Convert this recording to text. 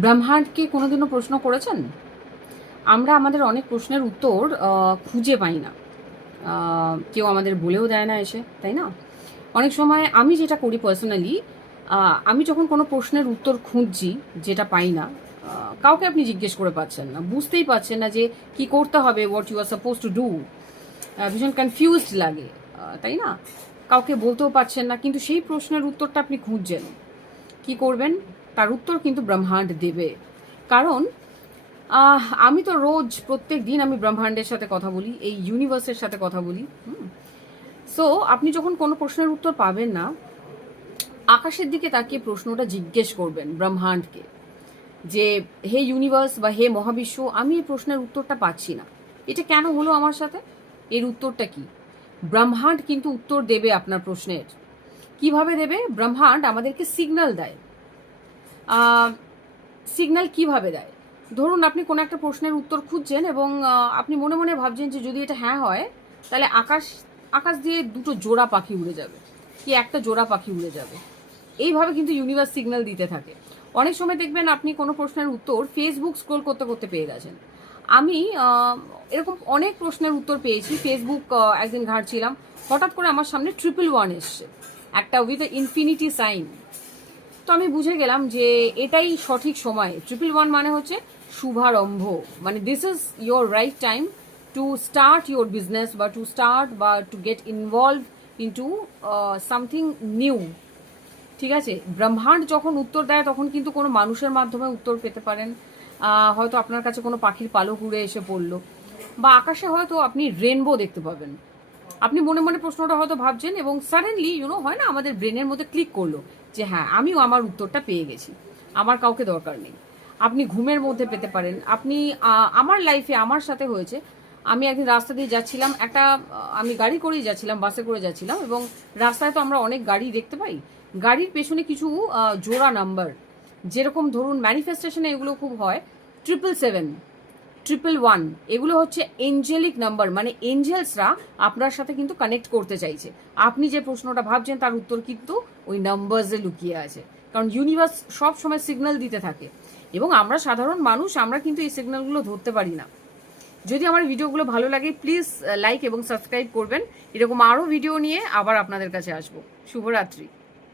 ব্রহ্মাণ্ডকে কোনোদিনও প্রশ্ন করেছেন? আমরা আমাদের অনেক প্রশ্নের উত্তর খুঁজে পাই না, কেউ আমাদের বলেও দেয় না এসে, তাই না? অনেক সময় আমি যেটা করি পার্সোনালি, আমি যখন কোনো প্রশ্নের উত্তর খুঁজছি যেটা পাই না, কাউকে আপনি জিজ্ঞেস করে পাচ্ছেন না, বুঝতেই পারছেন না যে কি করতে হবে, what you are suppose to do, ভীষণ কনফিউজড লাগে, তাই না? কাউকে বলতেও পারছেন না, কিন্তু সেই প্রশ্নের উত্তরটা আপনি খুঁজছেন, কি করবেন? তার উত্তর কিন্তু ব্রহ্মাণ্ড দেবে। কারণ আমি তো রোজ প্রত্যেক দিন আমি ব্রহ্মাণ্ডের সাথে কথা বলি, এই ইউনিভার্সের সাথে কথা বলি। সো আপনি যখন কোনো প্রশ্নের উত্তর পাবেন না, আকাশের দিকে তাকিয়ে প্রশ্নটা জিজ্ঞেস করবেন ব্রহ্মাণ্ডকে, যে হে ইউনিভার্স বা হে মহাবিশ্ব, আমি এই প্রশ্নের উত্তরটা পাচ্ছি না, এটা কেন হলো আমার সাথে, এর উত্তরটা কি? ব্রহ্মাণ্ড কিন্তু উত্তর দেবে আপনার প্রশ্নের। কিভাবে দেবে? ব্রহ্মাণ্ড আমাদেরকে সিগন্যাল দেয়। সিগন্যাল কিভাবে দেয়? ধরুন আপনি কোনো একটা প্রশ্নের উত্তর খুঁজছেন এবং আপনি মনে মনে ভাবছেন যে যদি এটা হ্যাঁ হয়, তাহলে আকাশ আকাশ দিয়ে দুটো জোড়া পাখি উড়ে যাবে, কি একটা জোড়া পাখি উড়ে যাবে। এইভাবে কিন্তু ইউনিভার্স সিগন্যাল দিতে থাকে। অনেক সময় দেখবেন আপনি কোনো প্রশ্নের উত্তর ফেসবুক স্ক্রোল করতে করতে পেয়ে গেছেন। আমি এরকম অনেক প্রশ্নের উত্তর পেয়েছি, ফেসবুক একদিন ঘাঁটছিলাম, হঠাৎ করে আমার সামনে 111 এসছে, একটা উইথ ইনফিনিটি সাইন। তো আমি বুঝে গেলাম যে এটাই সঠিক সময়। 111 মানে হচ্ছে শুভারম্ভ, মানে this is your right time to start your business, বা টু স্টার্ট বা to get involve into something new. ঠিক আছে? ব্রহ্মাণ্ড যখন উত্তর দেয় তখন কিন্তু কোনো মানুষের মাধ্যমে উত্তর পেতে পারেন, হয়তো আপনার কাছে কোনো পাখির পালক উড়ে এসে পড়লো, বা আকাশে হয়তো আপনি রেনবো দেখতে পাবেন। আপনি মনে মনে প্রশ্নটা হয়তো ভাবছেন এবং সাডেনলি হয় না, আমাদের ব্রেনের মধ্যে ক্লিক করলো যে হ্যাঁ, আমিও আমার উত্তরটা পেয়ে গেছি, আমার কাউকে দরকার নেই। আপনি ঘুমের মধ্যে পেতে পারেন। আপনি আমার লাইফে আমার সাথে হয়েছে, আমি একদিন রাস্তা দিয়ে যাচ্ছিলাম, আমি গাড়ি করেই যাচ্ছিলাম, বাসে করে যাচ্ছিলাম, এবং রাস্তায় তো আমরা অনেক গাড়ি দেখতে পাই, গাড়ির পেছনে কিছু জোড়া নাম্বার, যেরকম ধরুন ম্যানিফেস্টেশনে এগুলো খুব হয়, 777, 111, এগুলো হচ্ছে এঞ্জেলিক নাম্বার, মানে এঞ্জেলসরা আপনার সাথে কিন্তু কানেক্ট করতে চাইছে। আপনি যে প্রশ্নটা ভাবছেন তার উত্তর কিন্তু ওই নাম্বারসে লুকিয়ে আছে, কারণ ইউনিভার্স সব সময় সিগন্যাল দিতে থাকে, এবং আমরা সাধারণ মানুষ, আমরা কিন্তু এই সিগন্যালগুলো ধরতে পারি না। যদি আমার ভিডিওগুলো ভালো লাগে, প্লিজ লাইক এবং সাবস্ক্রাইব করবেন। এরকম আরও ভিডিও নিয়ে আবার আপনাদের কাছে আসবো। শুভরাত্রি।